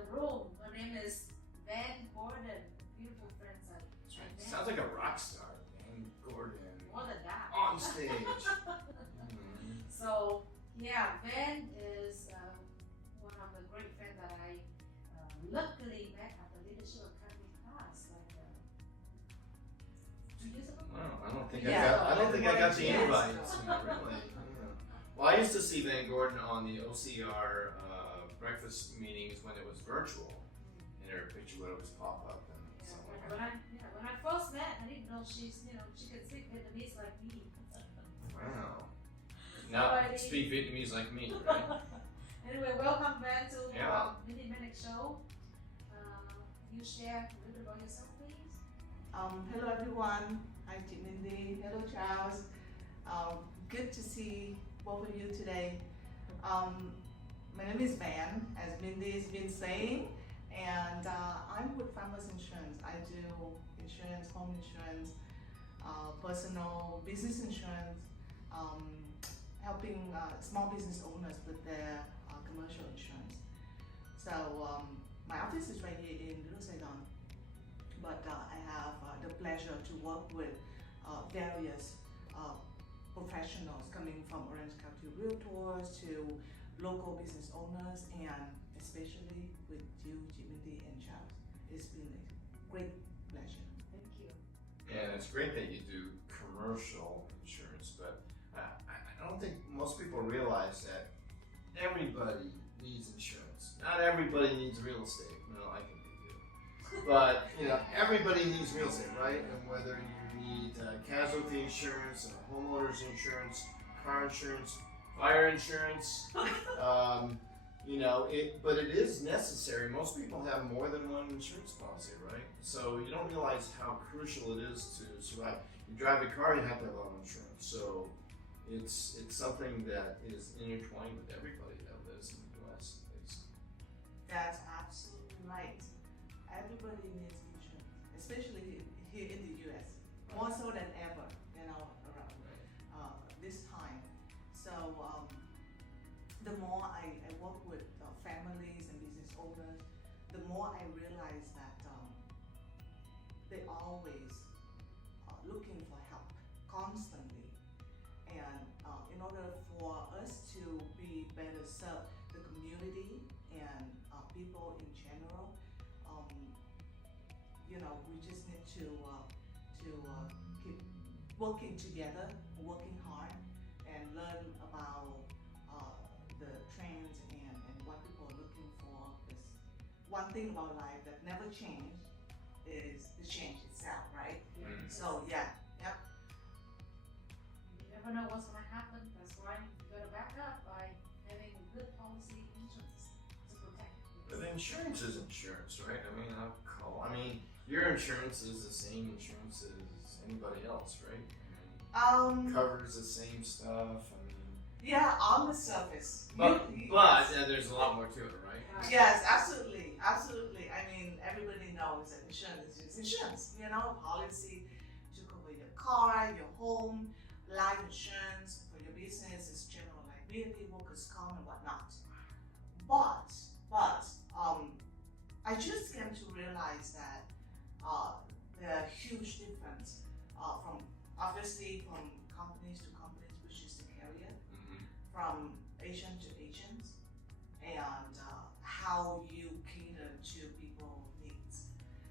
the room. Her name is Van Gordon. Beautiful friends. Sounds like a rock star, Van Gordon. More than that. On stage. So yeah, Van is one of the great friends that I luckily met at the Leadership Academy class like 2 years ago. Wow, I don't think I got the invite. Really. Yeah. Well, I used to see Van Gordon on the OCR breakfast meetings when it was virtual, and her picture would always pop up. When I first met, I didn't know she could speak Vietnamese like me. Wow. Now speak Vietnamese like me, right? Anyway, welcome back to Mindy Manic show. You share a little bit about yourself, please. Hello everyone. Hi Mindy. Hello Charles. Good to see both of you today. My name is Van, as Mindy's been saying, and I'm with Farmers Insurance. I do insurance, home insurance, personal business insurance, helping small business owners with their commercial insurance. So my office is right here in Little Saigon, but I have the pleasure to work with various professionals coming from Orange County Realtors to local business owners, and especially with you, Mindy and Charles. It's been a great pleasure. Thank you. And it's great that you do commercial insurance, but I don't think most people realize that everybody needs insurance. Not everybody needs real estate. No, I think they do. But everybody needs real estate, right? And whether you need casualty insurance, homeowners insurance, car insurance, fire insurance, but it is necessary. Most people have more than one insurance policy, right? So you don't realize how crucial it is to survive. You drive a car, you have to have auto insurance. So it's something that is intertwined with everybody that lives in the U.S. at least. That's absolutely right. Everybody needs insurance, especially here in the U.S. More so than ever, around this time. So the more I work with families and business owners, the more I realize that they always looking for help constantly, and in order for us to be better serve the community and people in general, we just need to keep working together, working hard, and learn about the trends and what people are looking for. Because one thing about life that never changes is the change itself, right? Mm. So yep. You never know what's going to happen. That's why you got to back up by having a good policy insurance to protect. But insurance is insurance, right? I mean, your insurance is the same insurance as anybody else, right? Covers the same stuff. Yeah, on the surface. But there's a lot more to it, right? Yes, absolutely. I mean, everybody knows that insurance is insurance. Policy to cover your car, your home, life insurance for your business is general liability, workers' comp, and whatnot. But I just came to realize that there are huge difference from companies to companies, which is the carrier, from agent to agent, and how you cater to people's needs.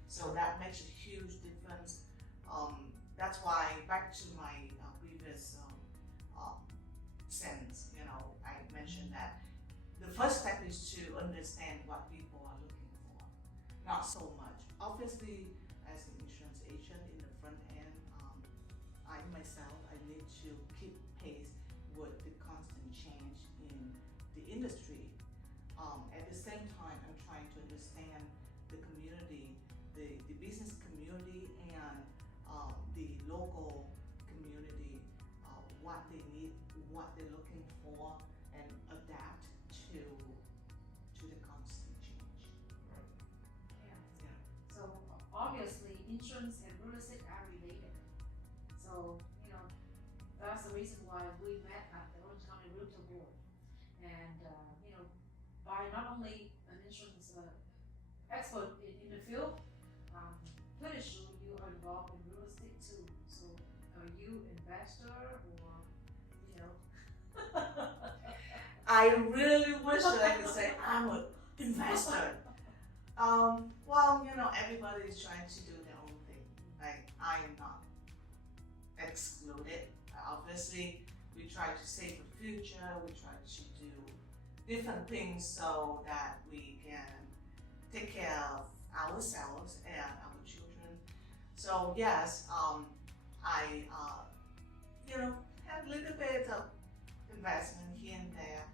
So that makes a huge difference. That's why, back to my previous sentence, I mentioned that the first step is to understand what people are looking for. Not so much. Obviously, as an insurance agent in the front end, I myself, I need to keep pace with the constant change in the industry. At the same time, I'm trying to understand the community, the business community, and the local community, what they need, what they're looking for, and adapt to the constant change. Yeah. So obviously, insurance and real estate are related. So that's the reason why we met at the Orange County Realtor Board, and by not only an insurance Phil, pretty sure you are involved in real estate too. So are you investor or, you know? I really wish that I could say I'm an investor. Well, everybody is trying to do their own thing. Like, I am not excluded. Obviously, we try to save for the future. We try to do different things so that we can take care of ourselves and our children. So yes, I have a little bit of investment here and there,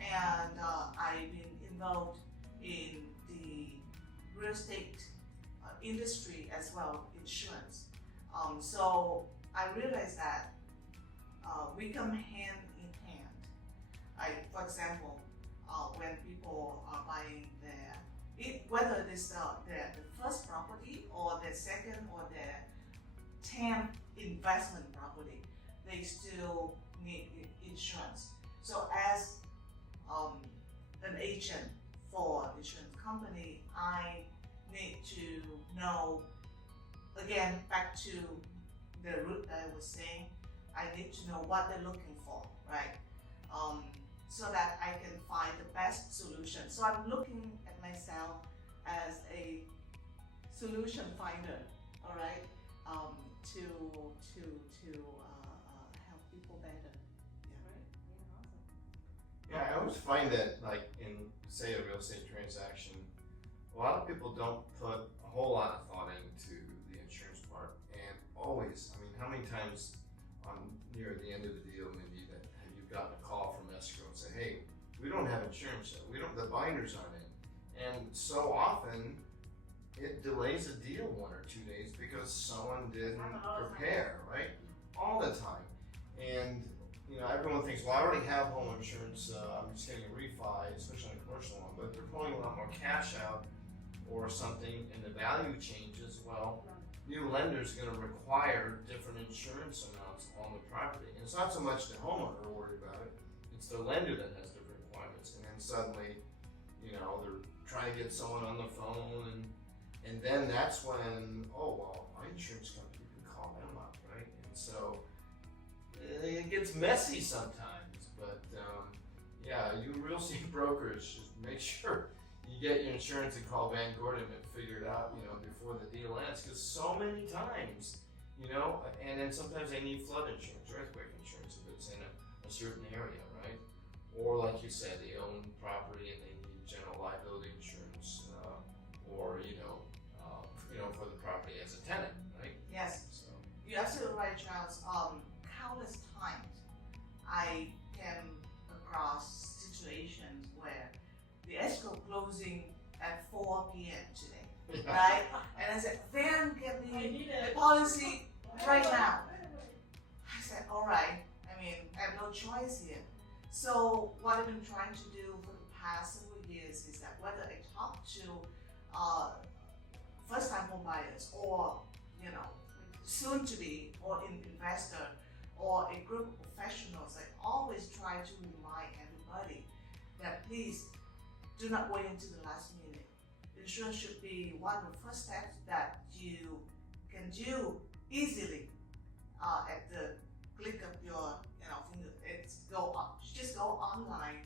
and I've been involved in the real estate industry as well, insurance. So I realized that we come hand in hand. For example, when people are buying whether it's the first property or the second or the 10th investment property, they still need insurance. So as an agent for insurance company, I need to know, again, back to the root that I was saying, I need to know what they're looking for, right? So that I can find the best solution. So I'm looking at myself as a solution finder, all right, to help people better. Yeah, I always find that, like, in, say, a real estate transaction, a lot of people don't put a whole lot of thought into the insurance part. And always, I mean, how many times near the end of the deal, maybe, that have you gotten a call from escrow and say, hey, we don't have insurance yet. The binders aren't in. And so often, it delays a deal 1 or 2 days because someone didn't prepare, right? All the time. And everyone thinks, well, I already have home insurance, I'm just getting a refi, especially on a commercial one, but they're pulling a lot more cash out or something, and the value changes. Well, new lenders are going to require different insurance amounts on the property. And it's not so much the homeowner worried about it, it's the lender that has different requirements. And then suddenly, they're trying to get someone on the phone, and then that's when, oh, well, my insurance company, you can call them up, right? And so it gets messy sometimes, but yeah, you real estate brokers, just make sure you get your insurance and call Van Gordon and figure it out, before the deal ends, because so many times, and then sometimes they need flood insurance, earthquake insurance if it's in a certain area, right? Or like you said, they own property and they need general liability insurance, or for the property as a tenant, right? Yes. So You're absolutely right, Charles. Countless times I came across situations where the escrow closing at 4 p.m. today, right? And I said, Van, get me the policy right now. I said, all right. I mean, I have no choice here. So what I've been trying to do for the past several years is that whether I talk to first-time home buyers or, soon to be, or an investor, or a group of professionals, I always try to remind everybody that please do not wait until the last minute. Insurance should be one of the first steps that you can do easily at the click of your finger. Just go online,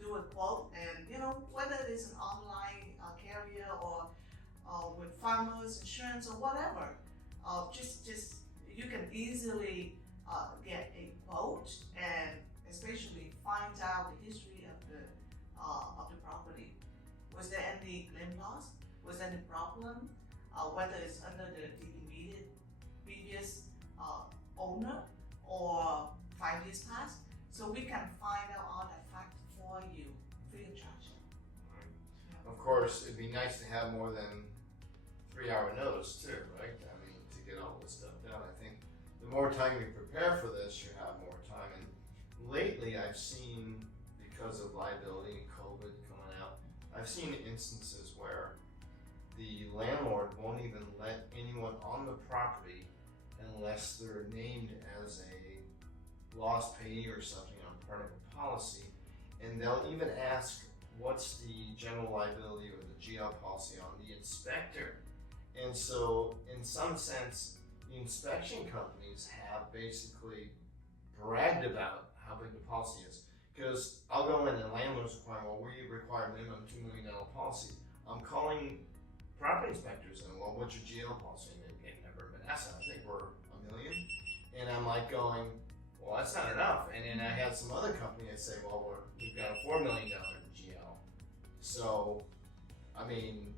do a quote, and whether it is an online carrier or with Farmers Insurance or whatever, just you can easily get a quote and especially find out the history of the property. Was there any claim loss? Was there any problem? Whether it's under the immediate previous owner or 5 years past, so we can find out all that fact for you free of charge. Right. Yeah. Of course, it'd be nice to have more than 3-hour notice too, right? I mean, to get all this stuff done. I think the more time you prepare for this, you have more time. And lately, I've seen, because of liability and COVID coming out, I've seen instances where the landlord won't even let anyone on the property unless they're named as a lost payee or something on part of a policy, and they'll even ask what's the general liability or the GL policy on the inspector? And so, in some sense, the inspection companies have basically bragged about how big the policy is. Because I'll go in and landlords require, well, we require minimum $2 million policy. I'm calling property inspectors and, well, what's your GL policy? And they've never been asked that. I think we're $1 million. And I'm like going, well, that's not enough. And then I had some other company that say, well, we've got a $4 million GL. So, I mean,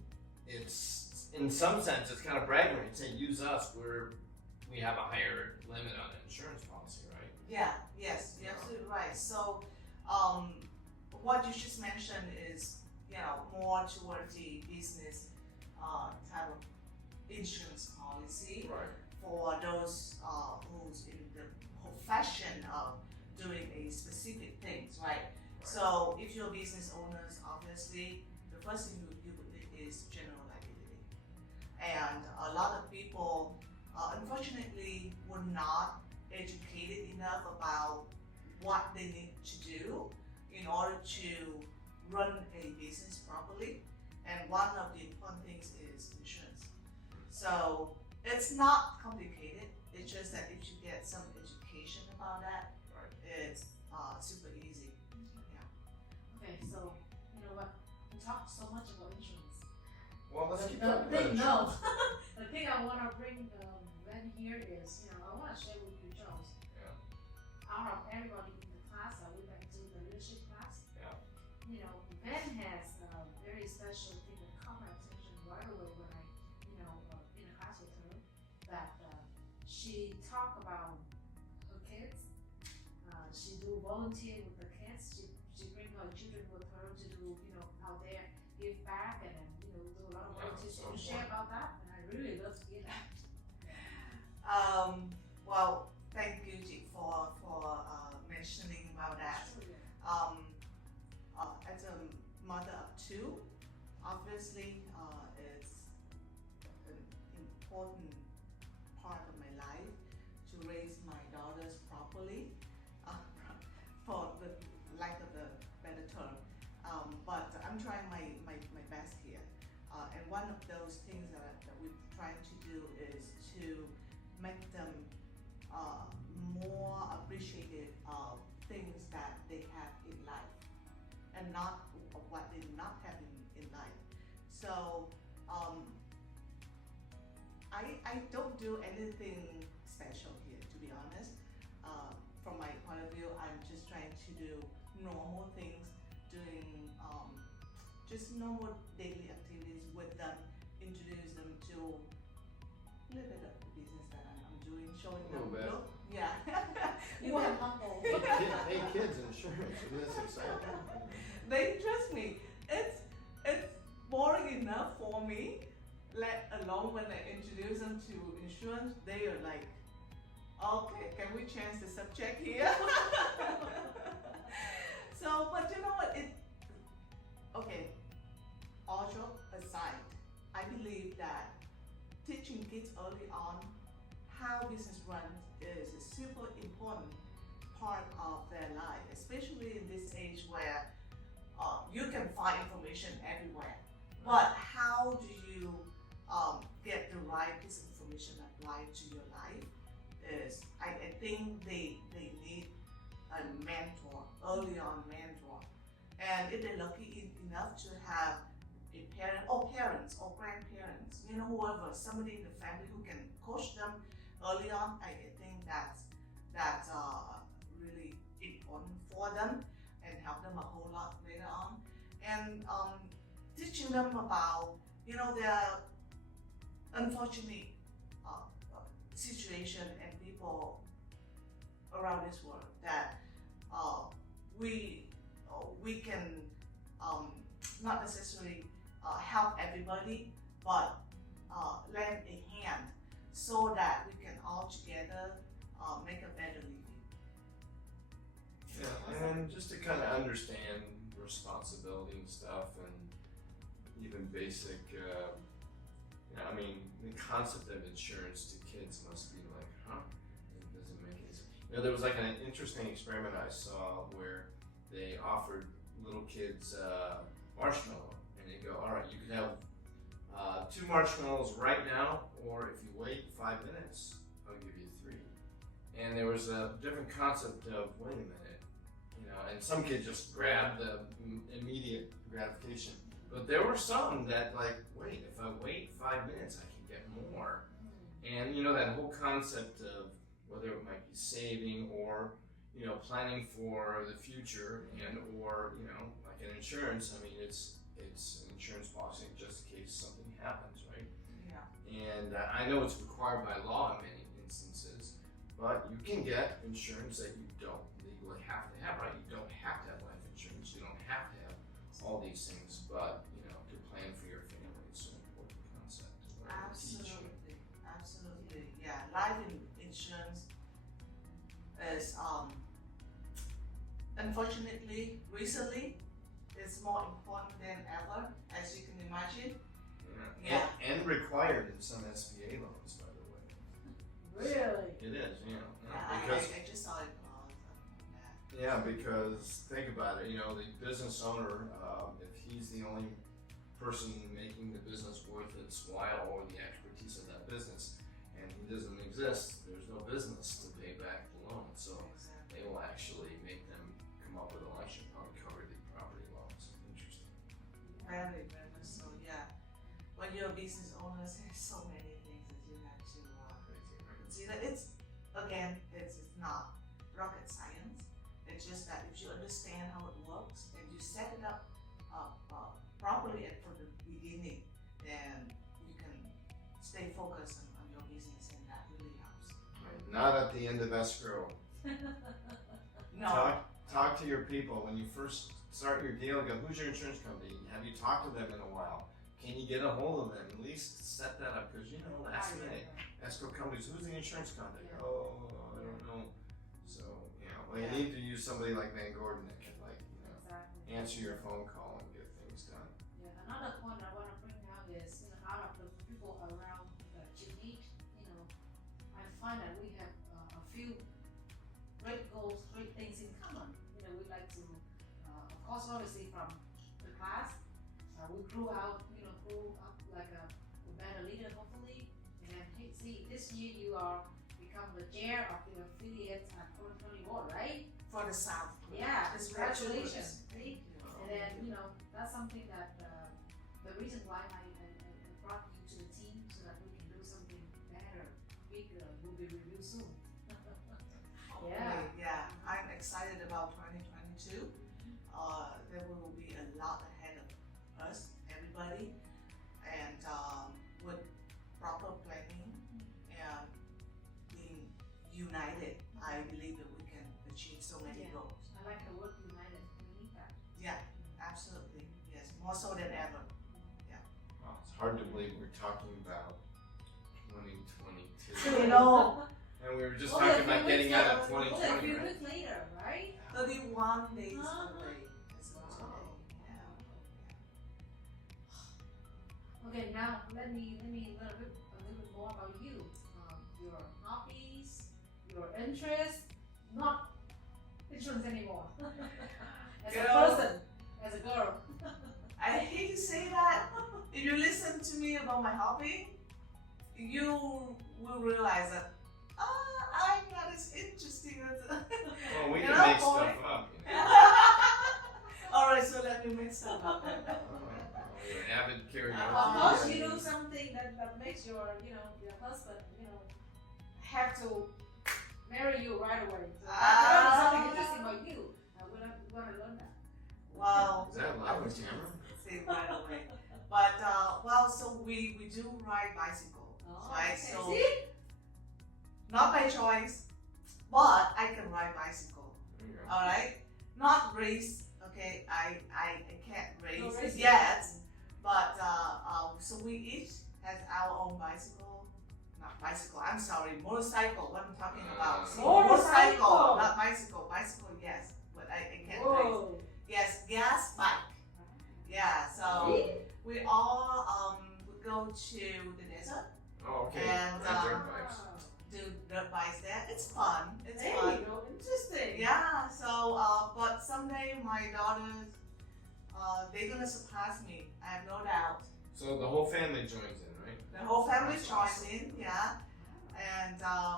it's, in some sense, it's kind of bragging rights. Say, use us, we have a higher limit on the insurance policy, right? Yeah, yes, you're absolutely right. So, what you just mentioned is, more toward the business type of insurance policy Right. for those who's in the profession of doing a specific things, right? So, if you're business owners, obviously, the first thing you would need is general liability. And a lot of people, unfortunately, were not educated enough about what they need to do in order to run a business properly. And one of the important things is insurance. So it's not complicated. It's just that if you get some education about that, Right. it's super easy. Yeah. Okay, so you know what? We talked so much about insurance. Well, let's keep The talking about thing, insurance. the thing I want to bring Ben here is, I want to share with you, Charles. Yeah. Out of everybody in the class that we went to, the leadership class, Yeah. Ben has a very special thing that caught my attention right away when I, in a class with her, that she talked about her kids. She do volunteer with the kids. She bring her children with her to do, out there, give back and then, do a lot of Yeah, volunteers. so Can you share about that? And I really love to hear that. Well, thank you, Ji, for mentioning about that. As a mother of two, obviously, it's an important part of my life to raise my daughters properly, for the lack of a better term. But I'm trying my best here. And one of those things that we're trying to do is to make them more appreciative of things that they have in life and not of what they do not have in life. So I don't do anything special here, to be honest. From my point of view, I'm just trying to do normal things, doing just normal daily activities with them, introduce them to a little bit of the business that I'm doing, showing A little them, bit. look, yeah. You Well, are humble. Hey, kids, insurance. Isn't this exciting? they trust me. It's boring enough for me, let alone when I introduce them to insurance, they are like, okay, can we change the subject here? So, but you know what, okay, all joke aside, I believe that teaching kids early on how business runs is a super important part of their life, especially in this age where you can find information everywhere. But how do you get the right piece of information applied to your life? Is I think they need a mentor, early on mentor. And if they're lucky enough to have a parent or parents or grandparents, whoever, somebody in the family who can coach them early on, I think that's really important for them and help them a whole lot later on. And teaching them about, their unfortunate situation and people around this world that we can not necessarily help everybody, but lend a hand so that we can all together make a better living. Yeah, and just to kind of understand responsibility and stuff, and even basic, the concept of insurance to kids must be like, huh? It doesn't make any sense. There was like an interesting experiment I saw where they offered little kid's marshmallow, and they go, all right, you can have 2 marshmallows right now, or if you wait 5 minutes, I'll give you 3. And there was a different concept of, wait a minute, you know, and some kids just grabbed the immediate gratification. But there were some that like, wait, if I wait 5 minutes, I can get more. And you know, that whole concept of whether it might be saving or, you know, planning for the future and or, you know, like an insurance, I mean, it's an insurance policy just in case something happens, right? Yeah. And I know it's required by law in many instances, but you can get insurance that you don't legally have to have, right? You don't have to have life insurance. You don't have to have all these things, but you know, to plan for your family is an important concept. Absolutely, absolutely. Yeah, life insurance is unfortunately recently it's more important than ever, as you can imagine. Yeah. And required in some SBA loans, by the way. Really? It is, yeah. Because I just saw it. Yeah, because think about it, you know, the business owner, if he's the only person making the business worth its while or the expertise of that business, and he doesn't exist, there's no business to pay back the loan. So they will actually make them come up with a line should probably cover the property loans. Interesting. Very, very much so, yeah. When you're a business owner, there's so many things that you have to consider. It's not rocket science. It's just that if you understand how it works and you set it up properly and from the beginning, then you can stay focused on your business, and that really helps. Right. Not at the end of escrow. No. Talk to your people when you first start your deal. Go, who's your insurance company? Have you talked to them in a while? Can you get a hold of them? At least set that up, because you know, last minute escrow companies. Who's the insurance company? Yeah. Oh, I don't know. So you know, well, you need to use somebody like Van Gordon that can, like, you know, answer your phone call and get things done. Yeah, another point I want to bring out is, you know, out of the people around GH, you know, I find that we have a few great goals, great things in common. You know, we like to, of course, obviously from the class, we grew up like a better leader, hopefully. And then, hey, see, this year you are become the chair of the affiliate at 2021, right? For the South. Yeah, Congratulations. see? And then, you know, that's something that the reason why I brought you to the team so that we can do something better, bigger, will be reviewed soon. Okay, yeah, I'm excited about 2022. There will be a lot ahead of us, everybody, and with proper planning and being united, I believe that we can achieve so many goals. I like the word united. We need that. Yeah, absolutely. Yes, more so than ever. Wow, it's hard to believe we're talking about 2022. You know, And we were just talking about getting out of Only a 2020, few right? weeks later, right? 31 days away. As of today. Okay, now let me a little bit more about you. Your hobbies, your interests, not insurance anymore. As a person, as a girl. I hate to say that. If you listen to me about my hobby, you will realize that I'm not as interesting as. Well, we You can know, make boy. stuff up. You know? Alright, so let me make stuff up. You're an avid karaoke. Of course, you do something that makes your husband, have to marry you right away. So that's something interesting about you. We're gonna learn that. Wow. Is that live on camera? Say right away. But well, so we do ride bicycle, right? Okay. So See? not by choice, but I can ride bicycle. There you go. All right, not race. Okay, I can't No race racing. yet, but so we each has our own bicycle. Not bicycle. I'm sorry, motorcycle. What I'm talking about. See, Motorcycle. not bicycle. Bicycle, yes, but I can't race. Whoa. Yes, gas bike. Yeah, so See? we all would go to the desert, Oh, okay. And, Ride dirt bikes. do dirt bikes there. It's fun. It's There fun. you go. Interesting. Yeah. So, but someday my daughters they're gonna surpass me. I have no doubt. So the whole family joins in, right? The whole family That's joins awesome. in, yeah. And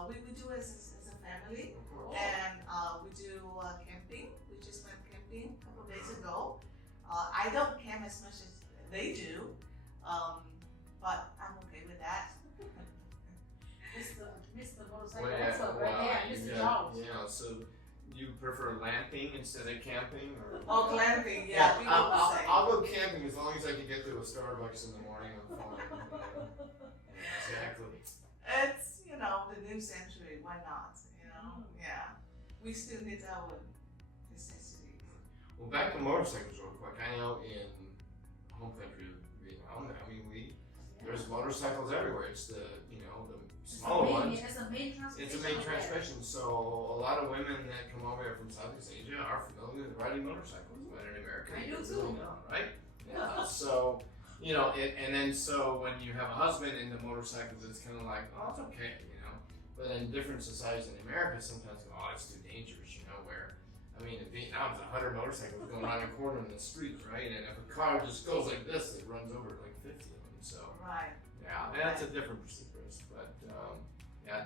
we do as a family. Cool. And we do camping. We just went camping a couple of days ago. I don't camp as much as they do, but I'm okay with that. Mr. Motorcycle Well, yeah, expert right there, Mr. Charles. yeah, so you prefer lamping instead of camping, or? Oh, glamping, yeah, we would say. I'll go camping as long as I can get to a Starbucks in the morning. I'm fine. Exactly. It's, the new century, why not, Yeah. We still need our necessities. Well, back to motorcycles real quick. I know in home country Vietnam, there's motorcycles everywhere. It's the smaller ones. It's a main transportation. It's a main transmission, so a lot of women that come over here from Southeast Asia are familiar with riding motorcycles. But in America, I do you're too. really not, right? Yeah. So, and then so when you have a husband into motorcycles, it's kind of like, oh, it's okay, But in different societies in America, sometimes go, oh, it's too dangerous, in Vietnam, there's 100 motorcycles going around a corner in the street, right? And if a car just goes like this, it runs over like 50 of them. So, Right. yeah, that's a different risk, but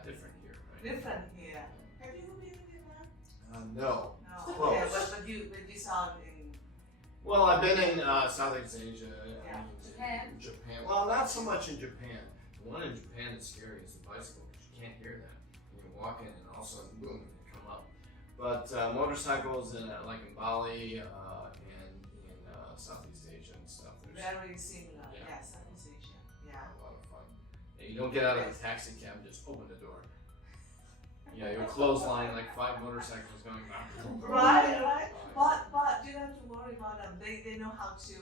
different here, right? Different here. Have you been in Vietnam? No. No. Close. Okay, but you saw it in. Well, I've been in Southeast Asia, Yeah. Japan. Well, not so much in Japan. The one in Japan that's scary is the bicycle, because you can't hear that. You walk in and all of a sudden, boom, they come up. But motorcycles in like in Bali and in Southeast Asia and stuff, there's Very similar. Yeah. Yeah, Southeast Asia. Yeah. a lot of fun. And you don't get out of the taxi cab and just open the door. You'll clothesline like 5 motorcycles going by. Right. But you don't have to worry about them. They know how to.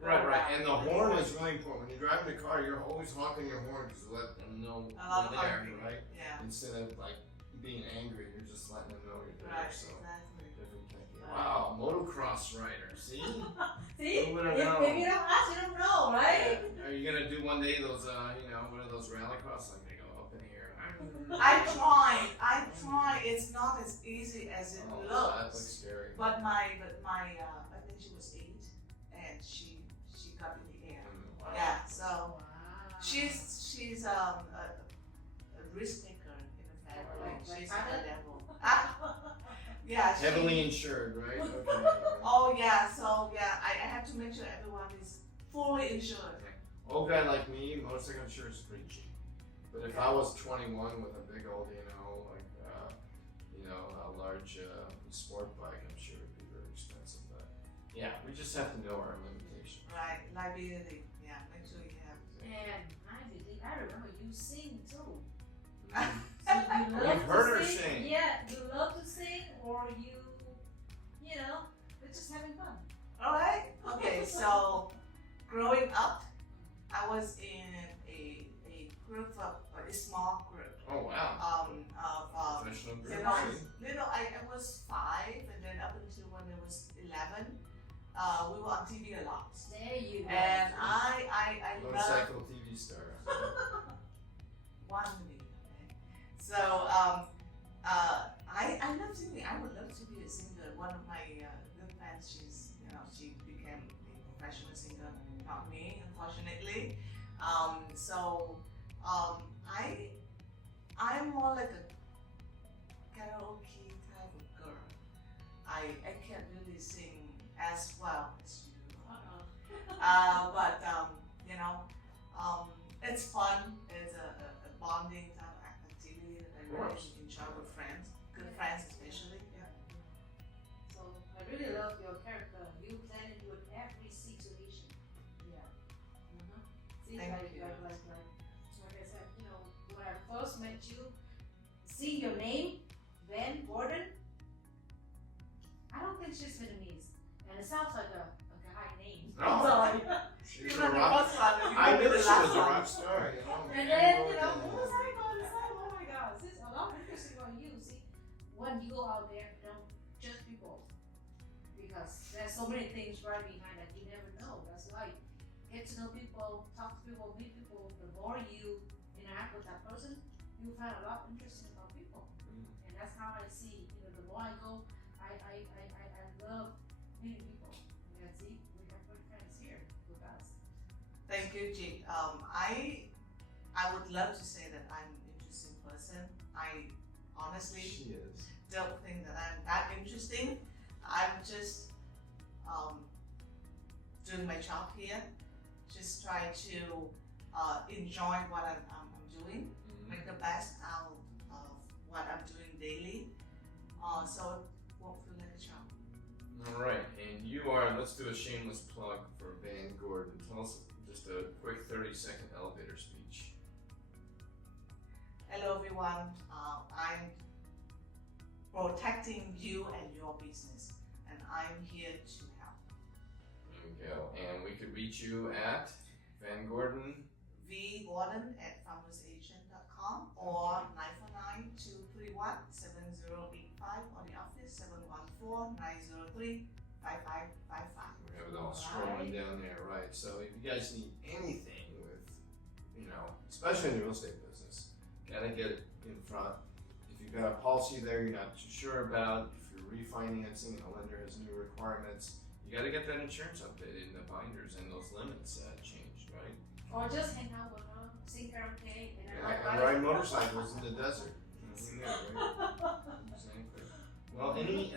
go Right. around. And the horn is really important. When you're driving the car, you're always honking your horn to let them know A lot you're of there, honking. right? Yeah. Instead of like being angry, you're just letting them know you're there. Right. So Exactly. different technique. Wow, motocross rider. See? See? Who If would've known? you don't ask, you don't know, right? Are you gonna do one day those, one of those rallycross? Like they go up in the air. I try. It's not as easy as it Oh, looks. that looks scary. But my I think she was 8, and she got in the air. Wow. Yeah. So Wow. she's a risk taker in the family. Like She's Tyler? a devil. Yeah. Heavily insured, right? Okay. Oh yeah. So yeah, I have to make sure everyone is fully insured. Old guy like me, motorcycle insurance is pretty cheap. But if I was 21 with a big old, a large sport bike, I'm sure it'd be very expensive. But yeah, we just have to know our limitations. Right. Liability. Yeah. Make sure you have. And I remember you sing too. Mhm. So you love We've heard to her sing. Yeah, you love to sing, or we're just having fun. All right. Okay. So growing up, I was in a group of a small group. Oh wow. Professional group. I was 5, and then up until when I was 11, we were on TV a lot. There you go. And I love Motorcycle TV star. 1 minute. Okay. So I love singing. I would love to be a singer. One of my good friends, she became a professional singer. Not me, unfortunately. I'm more like a karaoke type of girl. I can't really sing as well as you. But it's fun. It's a bonding type of activity that I really enjoy with friends, good friends especially. Yeah. So I really love your character. You blend it with every situation. Yeah. See, Thank like you. I said, when I first met you, see your name, Ben Gordon. I don't think she's Vietnamese, and it sounds like a guy name. No. Sorry. She's a rock. I knew she was a rock star. And then, motorcycle, oh my God, this is a lot interesting on you. See, when you go out there, don't judge people, because there's so many things right behind that you never know. That's why get to know people, talk to people, meet people. The more you interact with that person, you find a lot interesting about people. And that's how I see, the more I go, I love meeting people. Yeah, see, we have Thank you, Jake. I would love to say that I'm an interesting person. I honestly She is. don't think that I'm that interesting. I'm just doing my job here. Just try to enjoy what I'm doing, make the best out of what I'm doing daily. So it won't feel like a job. All right, and you are, let's do a shameless plug for Van Gordon. Tell us just a quick 30-second elevator speech. Hello everyone, I'm protecting you and your business, and I'm here to help. There we go. And we could reach you at Van Gordon. vgordon@foundersagent.com or 949-231-7085 or the office 714-903-5555. We have it all scrolling down there, right? So if you guys need anything with, especially in the real estate business, gotta get it in front. If you've got a policy there you're not too sure about, if you're refinancing and a lender has new requirements, you gotta get that insurance updated in the binders and those limits changed, right? Or just hang out with her, sing karaoke, and And ride motorcycles in the desert. Who knew, right? Exactly. Well, any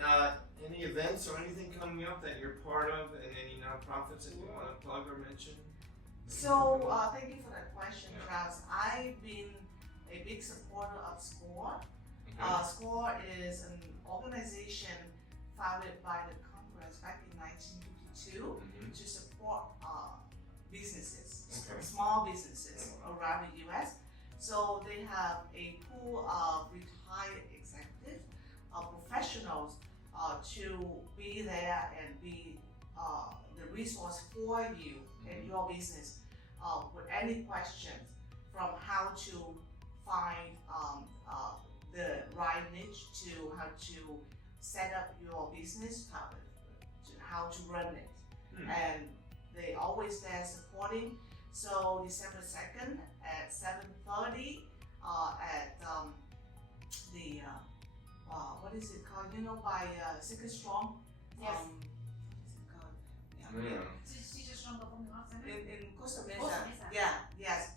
events or anything coming up that you're part of, and any nonprofits that you want to plug or mention? So thank you for that question, Yeah. Charles. I've been a big supporter of SCORE. Okay. SCORE is an organization founded by the Congress back in 1952 Mhm. to support businesses, Okay. small businesses around the US. So they have a pool of retired executives, professionals to be there and be the resource for you and your business with any questions from how to find the right niche to how to set up your business, how to run it. And they always there supporting. So December 2nd at 7:30 at the what is it called? By Second Strong. Yes. What is it called? Yeah. She's just from the Hong Center. In Costa Mesa. Costa Mesa. Yeah. Yes.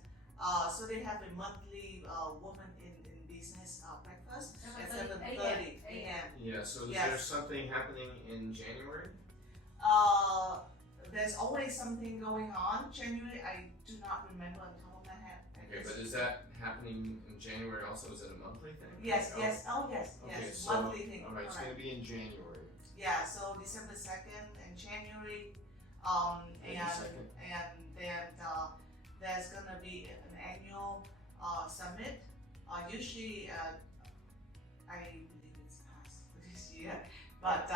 So they have a monthly woman in business breakfast at 7:30 a.m. Yeah. So is Yes. there something happening in January? There's always something going on. January, I do not remember on top of my head. Okay, but is that happening in January also? Is it a monthly thing? Yes, Oh. yes, oh yes, Okay, yes, so, monthly thing. all right, it's correct. going to be in January. Yeah, so December 2nd and January, Maybe second. and then there's gonna be an annual summit. Usually, I believe it's past this year, but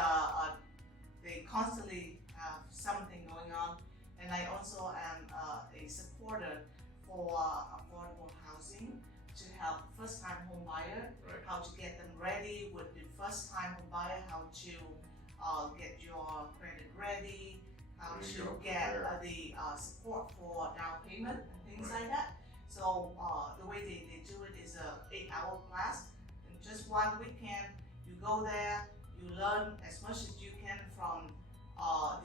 they constantly have something going on. And I also am a supporter for affordable housing to help first-time home buyer, Right. how to get them ready with the first-time home buyer, how to get your credit ready, how There you to go, get prepare. the support for down payment and things Right. like that. So the way they do it is a 8-hour class. In just one weekend, you go there, you learn as much as you can from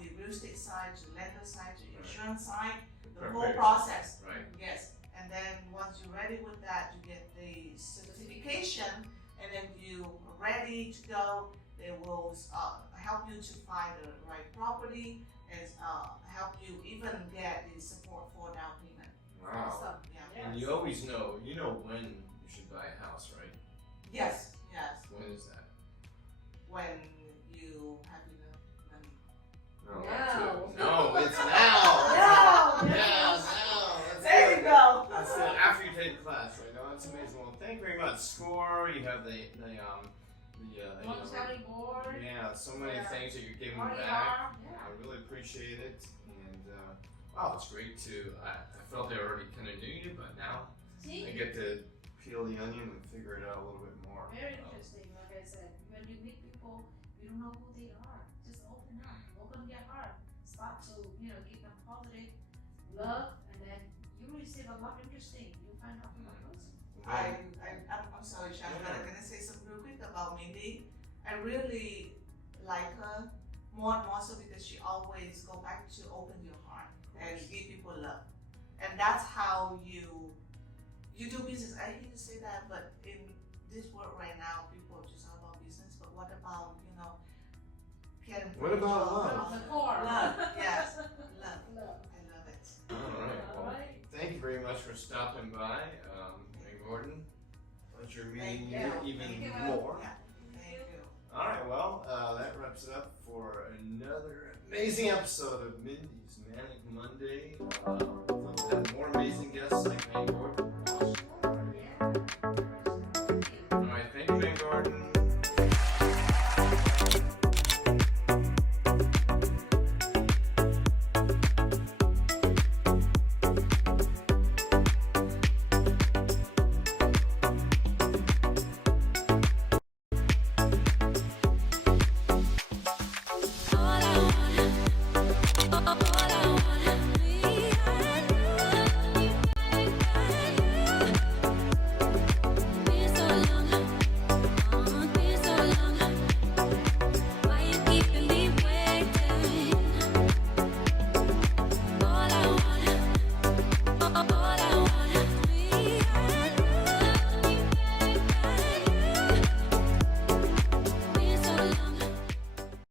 the real estate side to lender side to insurance side, the whole Preparation. process. Right. Yes, and then once you're ready with that, you get the certification, and then you're ready to go. They will help you to find the right property and help you even get the support for down payment. Wow. So, yeah. And you always know when you should buy a house, right? Yes, yes. When is that? When you have enough money. No, No. that's it. No, it's now. No, Now. no. There you go. That's it. After you take the class, right? No, that's amazing. Well, thank you very much. SCORE. You have the Monetary board. yeah, so many Yeah. things that you're giving RER, back. yeah. I really appreciate it, and wow, it's great to. I felt I already kind of knew you, but now I See? get to peel the onion and figure it out a little bit more. Very interesting, like I said. When you meet people, you don't know who they are. Just open up, open your heart. Start to, give them positive love, and then you receive a lot interesting. You find out from that person. I'm sorry, Sean, but I'm gonna say something real quick about Mindy. I really like her more and more so because she always go back to open your heart and give people love. that's how you do business. I hate to say that, but in this world right now, people are just all about business. But what about, getting What about love? The core. Love, yes, love. Love. I love it. All right. All Well, right. thank you very much for stopping by, Hey Gordon. Pleasure meeting you Thank you. even Thank you. more. Yeah, thank you. All right, well, that wraps it up for another amazing episode of Mindy's Manic Monday.